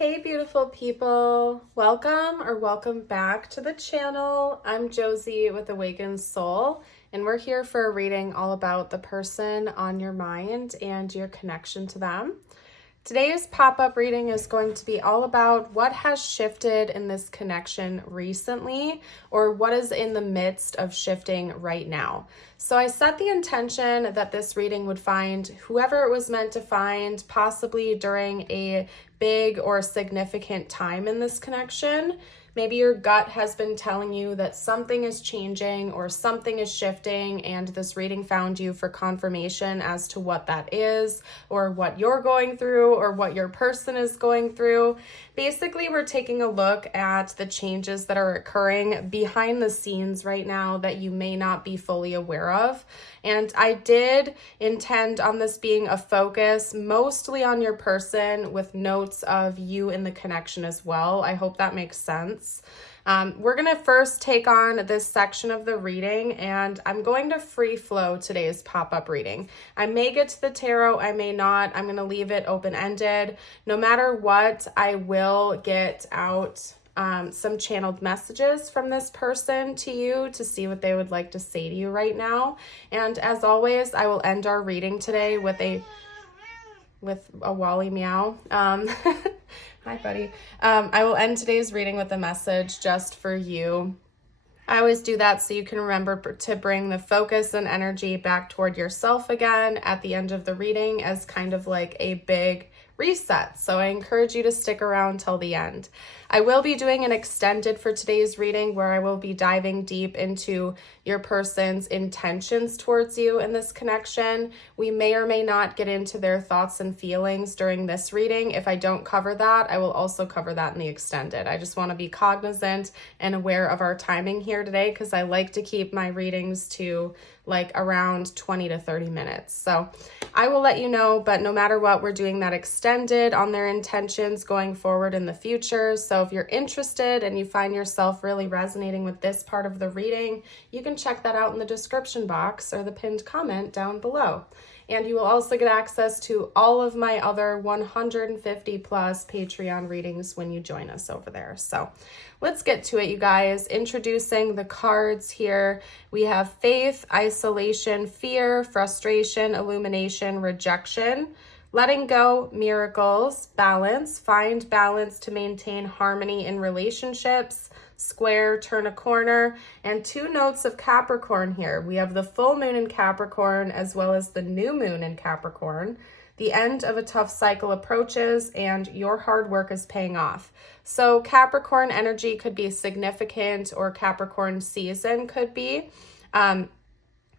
Hey beautiful people, welcome back to the channel. I'm Josie with Awakened Soul, and we're here for a reading all about the person on your mind and your connection to them. Today's pop-up reading is going to be all about what has shifted in this connection recently, or what is in the midst of shifting right now. So I set the intention that this reading would find whoever it was meant to find, possibly during a big or significant time in this connection. Maybe your gut has been telling you that something is changing or something is shifting, and this reading found you for confirmation as to what that is, or what you're going through, or what your person is going through. Basically, we're taking a look at the changes that are occurring behind the scenes right now that you may not be fully aware of. And I did intend on this being a focus mostly on your person, with notes of you in the connection as well. I hope that makes sense. We're going to first take on this section of the reading, and I'm going to free flow today's pop-up reading. I may get to the tarot, I may not. I'm going to leave it open-ended. No matter what, I will get out some channeled messages from this person to you to see what they would like to say to you right now. And as always, I will end our reading today with a Wally meow. Hi, buddy. I will end today's reading with a message just for you. I always do that so you can remember to bring the focus and energy back toward yourself again at the end of the reading, as kind of like a big reset. So I encourage you to stick around till the end. I will be doing an extended for today's reading, where I will be diving deep into your person's intentions towards you in this connection. We may or may not get into their thoughts and feelings during this reading. If I don't cover that, I will also cover that in the extended. I just want to be cognizant and aware of our timing here today, because I like to keep my readings to like around 20 to 30 minutes. So I will let you know, but no matter what, we're doing that extended on their intentions going forward in the future. So if you're interested and you find yourself really resonating with this part of the reading, you can check that out in the description box or the pinned comment down below. And you will also get access to all of my other 150 plus Patreon readings when you join us over there. So let's get to it, you guys. Introducing the cards here. We have faith, isolation, fear, frustration, illumination, rejection, letting go, miracles, balance, find balance to maintain harmony in relationships, square, turn a corner, and two notes of Capricorn here. We have the full moon in Capricorn as well as the new moon in Capricorn. The end of a tough cycle approaches, and your hard work is paying off. So Capricorn energy could be significant, or Capricorn season could be. The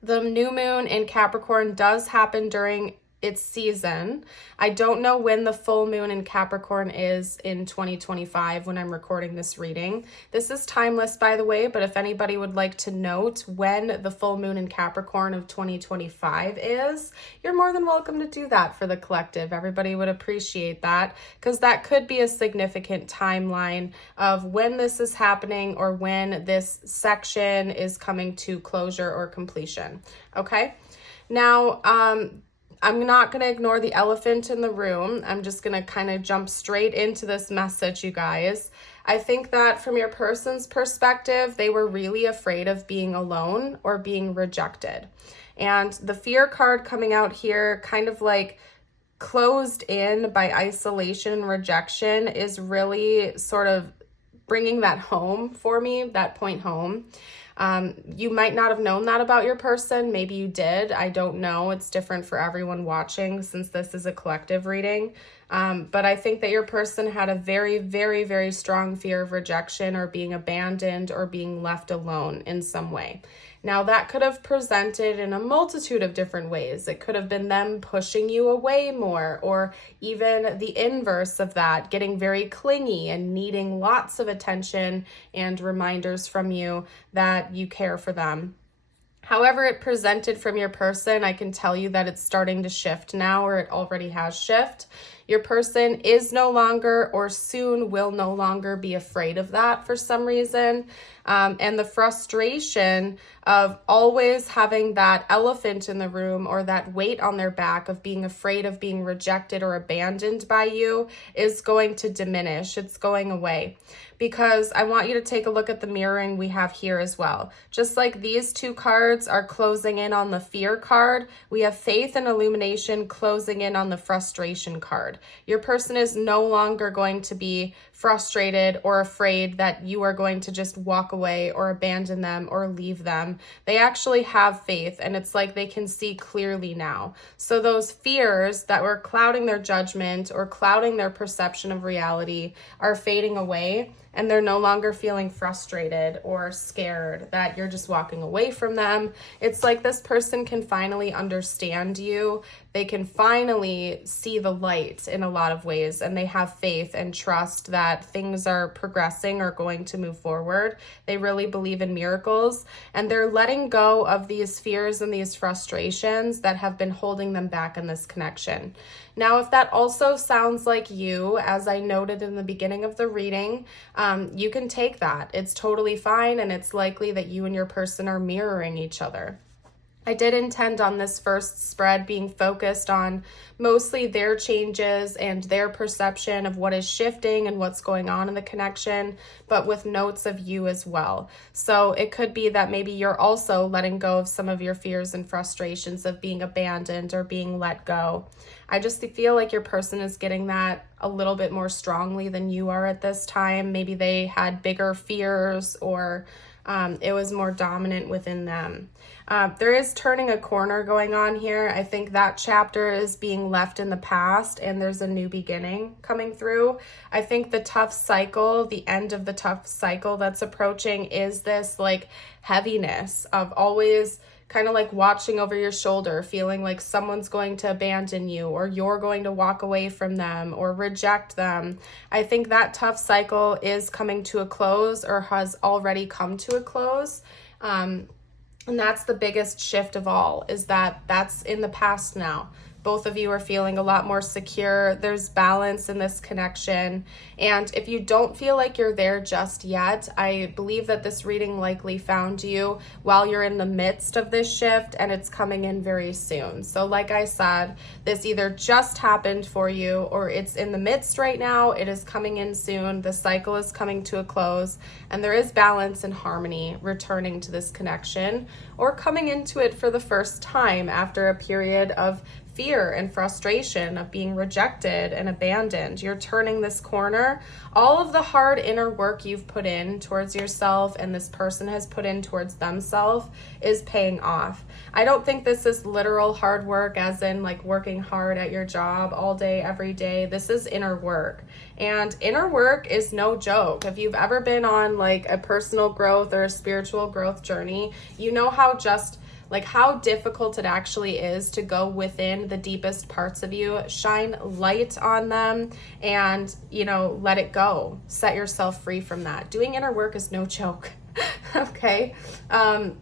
new moon in Capricorn does happen during its season. I don't know when the full moon in Capricorn is in 2025 when I'm recording this reading. This is timeless, by the way, but if anybody would like to note when the full moon in Capricorn of 2025 is, you're more than welcome to do that for the collective. Everybody would appreciate that, because that could be a significant timeline of when this is happening, or when this section is coming to closure or completion. Okay? Now, I'm not going to ignore the elephant in the room. I'm just going to kind of jump straight into this message, you guys. I think that from your person's perspective, they were really afraid of being alone or being rejected. And the fear card coming out here, kind of like closed in by isolation and rejection, is really sort of bringing that home for me, that point home. You might not have known that about your person. Maybe you did. I don't know. It's different for everyone watching, since this is a collective reading. But I think that your person had a very, very, very strong fear of rejection, or being abandoned, or being left alone in some way. Now, that could have presented in a multitude of different ways. It could have been them pushing you away more, or even the inverse of that, getting very clingy and needing lots of attention and reminders from you that you care for them. However it presented from your person, I can tell you that it's starting to shift now, or it already has shifted. Your person is no longer, or soon will no longer, be afraid of that for some reason. and the frustration of always having that elephant in the room or that weight on their back of being afraid of being rejected or abandoned by you is going to diminish. It's going away. Because I want you to take a look at the mirroring we have here as well. Just like these two cards are closing in on the fear card, we have faith and illumination closing in on the frustration card. Your person is no longer going to be frustrated or afraid that you are going to just walk away or abandon them or leave them. They actually have faith, and it's like they can see clearly now. So those fears that were clouding their judgment or clouding their perception of reality are fading away, and they're no longer feeling frustrated or scared that you're just walking away from them. It's like this person can finally understand you. They can finally see the light in a lot of ways, and they have faith and trust that things are progressing or going to move forward. They really believe in miracles, and they're letting go of these fears and these frustrations that have been holding them back in this connection. Now, if that also sounds like you, as I noted in the beginning of the reading, you can take that. It's totally fine, and it's likely that you and your person are mirroring each other. I did intend on this first spread being focused on mostly their changes and their perception of what is shifting and what's going on in the connection, but with notes of you as well. So it could be that maybe you're also letting go of some of your fears and frustrations of being abandoned or being let go. I just feel like your person is getting that a little bit more strongly than you are at this time. Maybe they had bigger fears, or it was more dominant within them. There is turning a corner going on here. I think that chapter is being left in the past, and there's a new beginning coming through. I think the tough cycle, the end of the tough cycle that's approaching, is this like heaviness of always kind of like watching over your shoulder, feeling like someone's going to abandon you, or you're going to walk away from them or reject them. I think that tough cycle is coming to a close, or has already come to a close. And that's the biggest shift of all, is that that's in the past now. Both of you are feeling a lot more secure. There's balance in this connection. And if you don't feel like you're there just yet, I believe that this reading likely found you while you're in the midst of this shift, and it's coming in very soon. So like I said, this either just happened for you, or it's in the midst right now. It is coming in soon. The cycle is coming to a close, and there is balance and harmony returning to this connection, or coming into it for the first time after a period of fear and frustration of being rejected and abandoned. You're turning this corner. All of the hard inner work you've put in towards yourself and this person has put in towards themselves is paying off. I don't think this is literal hard work as in like working hard at your job all day, every day. This is inner work. And inner work is no joke. If you've ever been on like a personal growth or a spiritual growth journey, you know how difficult it actually is to go within the deepest parts of you, shine light on them, and, let it go. Set yourself free from that. Doing inner work is no joke. Okay. And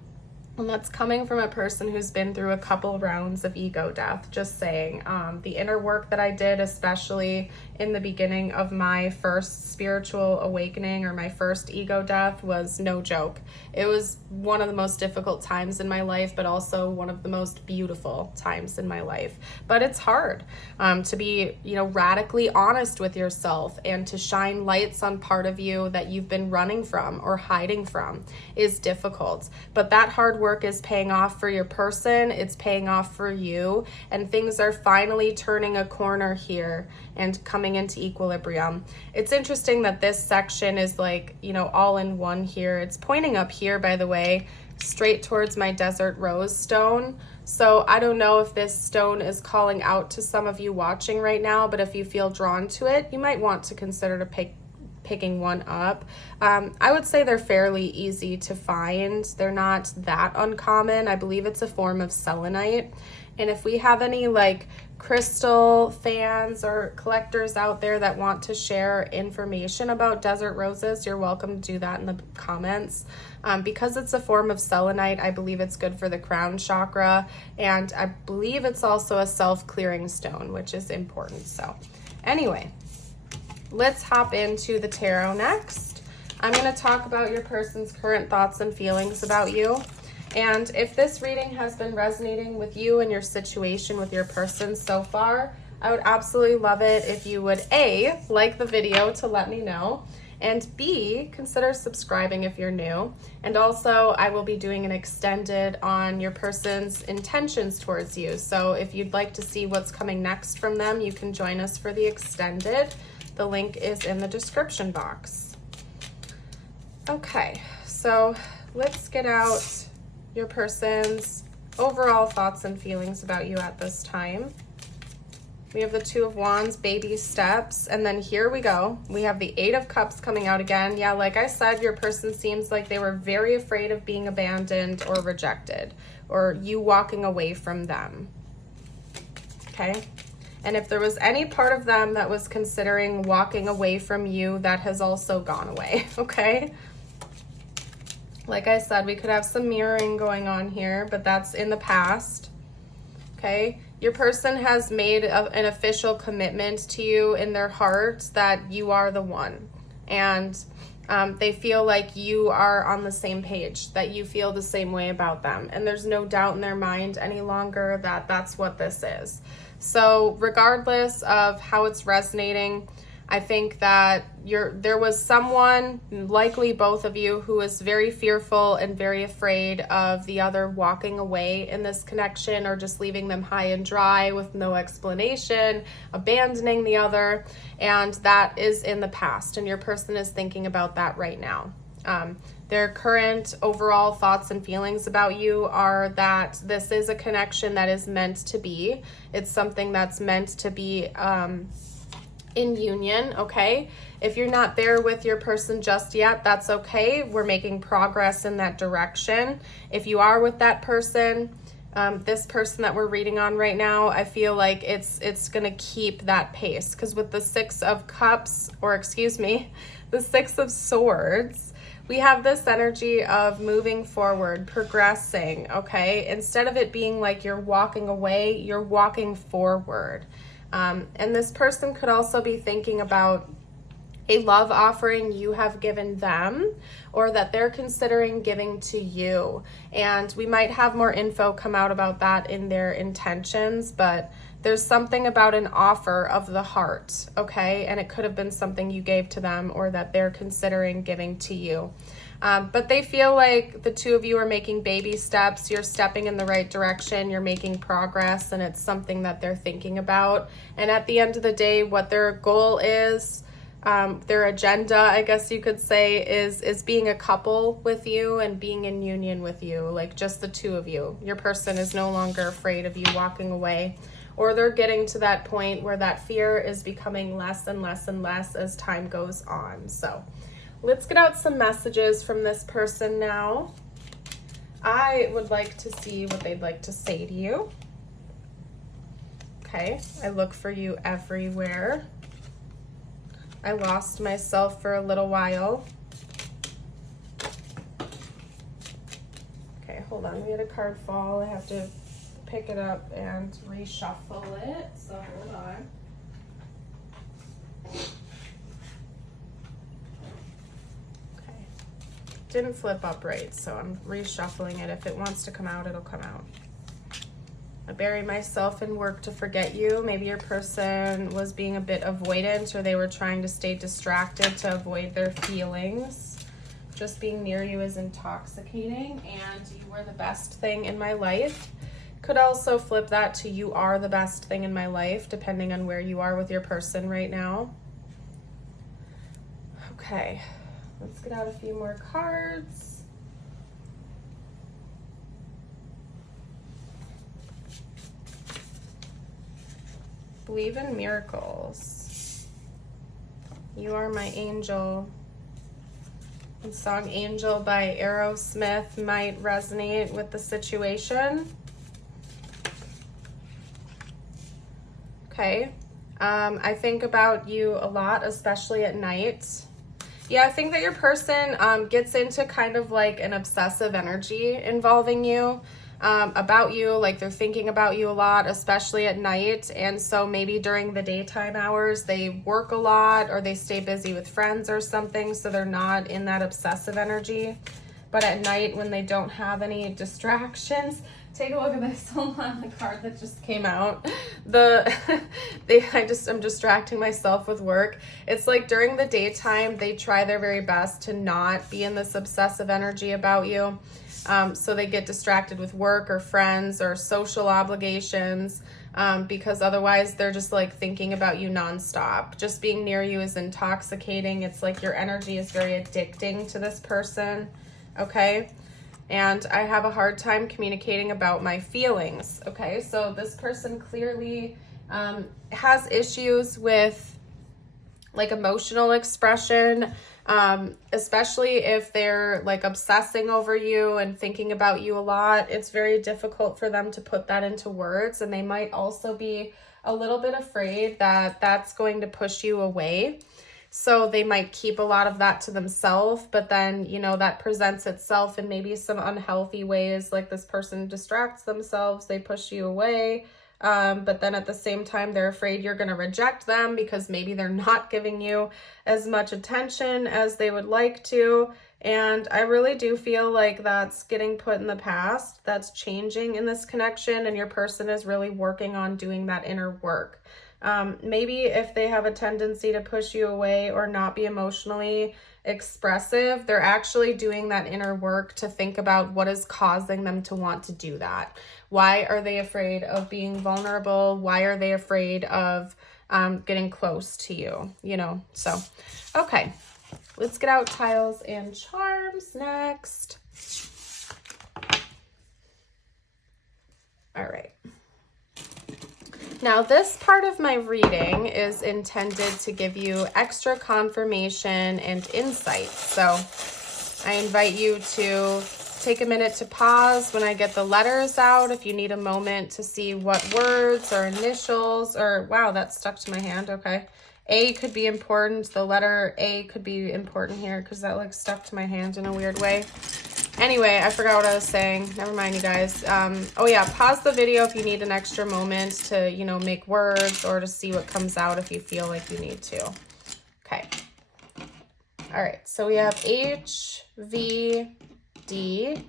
that's coming from a person who's been through a couple rounds of ego death, just saying. The inner work that I did, especially in the beginning of my first spiritual awakening or my first ego death, was no joke. It was one of the most difficult times in my life, but also one of the most beautiful times in my life. But it's hard to be, radically honest with yourself, and to shine lights on part of you that you've been running from or hiding from is difficult. But that hard work is paying off for your person. It's paying off for you, and things are finally turning a corner here and coming into equilibrium. It's interesting that this section is like, all in one here. It's pointing up here, by the way, straight towards my desert rose stone. So I don't know if this stone is calling out to some of you watching right now, but if you feel drawn to it, you might want to consider picking one up. I would say they're fairly easy to find. They're not that uncommon. I believe it's a form of selenite. And if we have any crystal fans or collectors out there that want to share information about desert roses, you're welcome to do that in the comments. Because it's a form of selenite, I believe it's good for the crown chakra, and I believe it's also a self-clearing stone, which is important. So anyway, let's hop into the tarot next. I'm going to talk about your person's current thoughts and feelings about you. And if this reading has been resonating with you and your situation with your person so far, I would absolutely love it if you would A, like the video to let me know, and B, consider subscribing if you're new. And also, I will be doing an extended on your person's intentions towards you. So if you'd like to see what's coming next from them, you can join us for the extended. The link is in the description box. Okay, so let's get out your person's overall thoughts and feelings about you at this time. We have the Two of Wands, baby steps, and then here we go. We have the Eight of Cups coming out again. Yeah, like I said, your person seems like they were very afraid of being abandoned or rejected, or you walking away from them. Okay? And if there was any part of them that was considering walking away from you, that has also gone away, okay? Like I said, we could have some mirroring going on here, but that's in the past, okay? Your person has made an official commitment to you in their heart that you are the one. And they feel like you are on the same page, that you feel the same way about them. And there's no doubt in their mind any longer that that's what this is. So regardless of how it's resonating, I think that there was someone, likely both of you, who was very fearful and very afraid of the other walking away in this connection, or just leaving them high and dry with no explanation, abandoning the other, and that is in the past, and your person is thinking about that right now. Their current overall thoughts and feelings about you are that this is a connection that is meant to be. It's something that's meant to be in union, okay? If you're not there with your person just yet, that's okay. We're making progress in that direction. If you are with that person, this person that we're reading on right now, I feel like it's gonna keep that pace, because with the Six of Cups, or excuse me, the Six of Swords, we have this energy of moving forward, progressing, okay? Instead of it being like you're walking away, you're walking forward. And this person could also be thinking about a love offering you have given them, or that they're considering giving to you. And we might have more info come out about that in their intentions, but there's something about an offer of the heart, okay? And it could have been something you gave to them, or that they're considering giving to you. But they feel like the two of you are making baby steps. You're stepping in the right direction. You're making progress, and it's something that they're thinking about. And at the end of the day, what their goal is, their agenda, I guess you could say, is being a couple with you and being in union with you, like just the two of you. Your person is no longer afraid of you walking away, or they're getting to that point where that fear is becoming less and less and less as time goes on. So let's get out some messages from this person now. I would like to see what they'd like to say to you. Okay, I look for you everywhere. I lost myself for a little while. Okay, hold on. We had a card fall. I have to pick it up and reshuffle it. So hold on. Okay. Didn't flip up right, so I'm reshuffling it. If it wants to come out, it'll come out. I bury myself in work to forget you. Maybe your person was being a bit avoidant, or they were trying to stay distracted to avoid their feelings. Just being near you is intoxicating, and you were the best thing in my life. Could also flip that to you are the best thing in my life, depending on where you are with your person right now. Okay, let's get out a few more cards. Believe in miracles. You are my angel. The song Angel by Aerosmith might resonate with the situation. Okay. I think about you a lot, especially at night. Yeah, I think that your person gets into kind of like an obsessive energy involving you. about you, like they're thinking about you a lot, especially at night. And so maybe during the daytime hours, they work a lot or they stay busy with friends or something, so they're not in that obsessive energy. But at night, when they don't have any distractions, take a look at this. Hold on, the card that just came out. I'm distracting myself with work. It's like during the daytime, they try their very best to not be in this obsessive energy about you. So they get distracted with work or friends or social obligations, because otherwise they're just like thinking about you nonstop. Just being near you is intoxicating. It's like your energy is very addicting to this person. Okay. And I have a hard time communicating about my feelings. Okay. So this person clearly, has issues with like emotional expression, especially if they're like obsessing over you and thinking about you a lot. It's very difficult for them to put that into words, and they might also be a little bit afraid that that's going to push you away. So they might keep a lot of that to themselves, but then, you know, that presents itself in maybe some unhealthy ways. Like this person distracts themselves, they push you away. But then at the same time, they're afraid you're going to reject them because maybe they're not giving you as much attention as they would like to. And I really do feel like that's getting put in the past. That's changing in this connection, and your person is really working on doing that inner work. Maybe if they have a tendency to push you away or not be emotionally expressive, they're actually doing that inner work to think about what is causing them to want to do that. Why are they afraid of being vulnerable? Why are they afraid of getting close to you? You know, so, okay. Let's get out tiles and charms next. All right. Now, this part of my reading is intended to give you extra confirmation and insight. So I invite you to take a minute to pause when I get the letters out. If you need a moment to see what words or initials or, wow, that stuck to my hand. Okay. A could be important. The letter A could be important here because that like stuck to my hand in a weird way. Anyway, I forgot what I was saying. Never mind, you guys. Oh yeah, pause the video if you need an extra moment to, you know, make words or to see what comes out if you feel like you need to. Okay. All right, so we have H, V, D,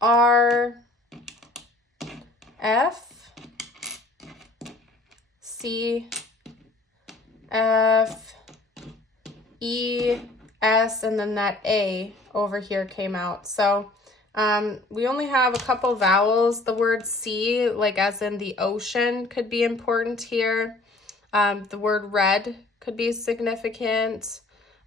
R, F, C, F, E, S, and then that A over here came out. So we only have a couple vowels. The word sea, like as in the ocean, could be important here. The word red could be significant.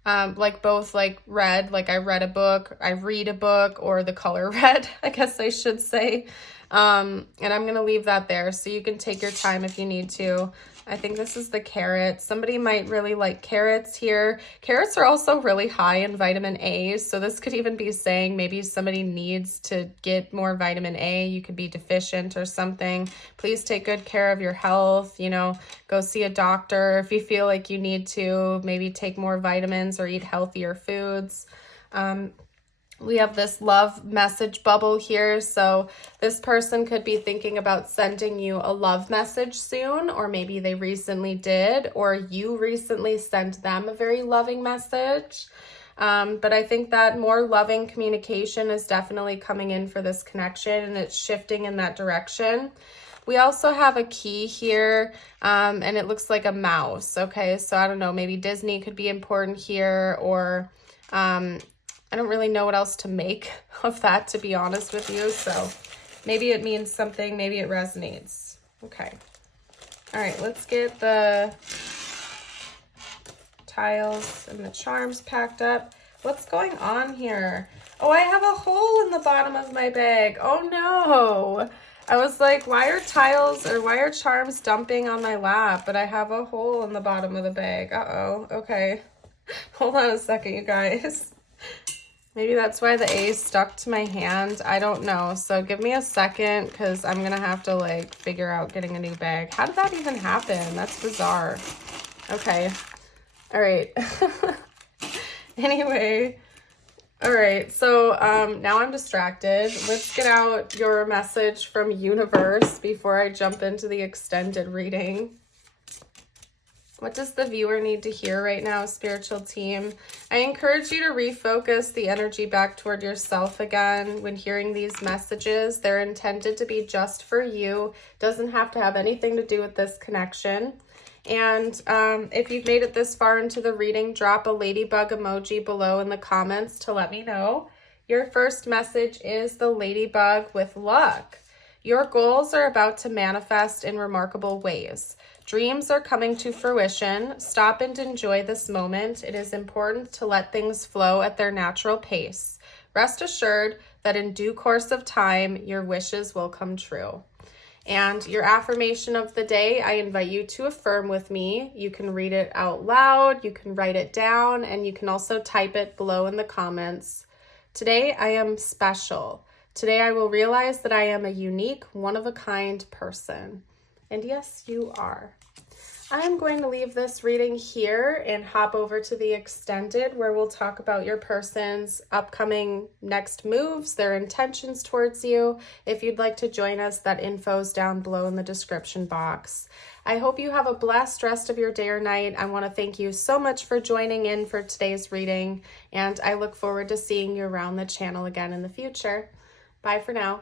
Like both like red, like I read a book, I read a book, or the color red, I guess I should say. And I'm going to leave that there so you can take your time if you need to. I think this is the carrot. Somebody might really like carrots here. Carrots are also really high in vitamin A. So this could even be saying maybe somebody needs to get more vitamin A. You could be deficient or something. Please take good care of your health. You know, go see a doctor if you feel like you need to. Maybe take more vitamins or eat healthier foods. We have this love message bubble here. So this person could be thinking about sending you a love message soon, or maybe they recently did, or you recently sent them a very loving message. But I think that more loving communication is definitely coming in for this connection, and it's shifting in that direction. We also have a key here, and it looks like a mouse. Okay, so I don't know, maybe Disney could be important here, or I don't really know what else to make of that, to be honest with you. So maybe it means something. Maybe it resonates. Okay. All right, let's get the tiles and the charms packed up. What's going on here? Oh, I have a hole in the bottom of my bag. Oh, no. I was like, why are tiles or why are charms dumping on my lap? But I have a hole in the bottom of the bag. Uh-oh. Okay. Hold on a second, you guys. Maybe that's why the A stuck to my hand. I don't know. So give me a second because I'm going to have to like figure out getting a new bag. How did that even happen? That's bizarre. Okay. All right. Anyway, All right, so now I'm distracted. Let's get out your message from universe before I jump into the extended reading. What does the viewer need to hear right now, spiritual team? I encourage you to refocus the energy back toward yourself again when hearing these messages. They're intended to be just for you. Doesn't have to have anything to do with this connection. And if you've made it this far into the reading, drop a ladybug emoji below in the comments to let me know. Your first message is the ladybug with luck. Your goals are about to manifest in remarkable ways. Dreams are coming to fruition. Stop and enjoy this moment. It is important to let things flow at their natural pace. Rest assured that in due course of time, your wishes will come true. And your affirmation of the day, I invite you to affirm with me. You can read it out loud, you can write it down, and you can also type it below in the comments. Today, I am special. Today, I will realize that I am a unique, one-of-a-kind person. And yes, you are. I'm going to leave this reading here and hop over to the extended where we'll talk about your person's upcoming next moves, their intentions towards you. If you'd like to join us, that info's down below in the description box. I hope you have a blessed rest of your day or night. I want to thank you so much for joining in for today's reading, and I look forward to seeing you around the channel again in the future. Bye for now.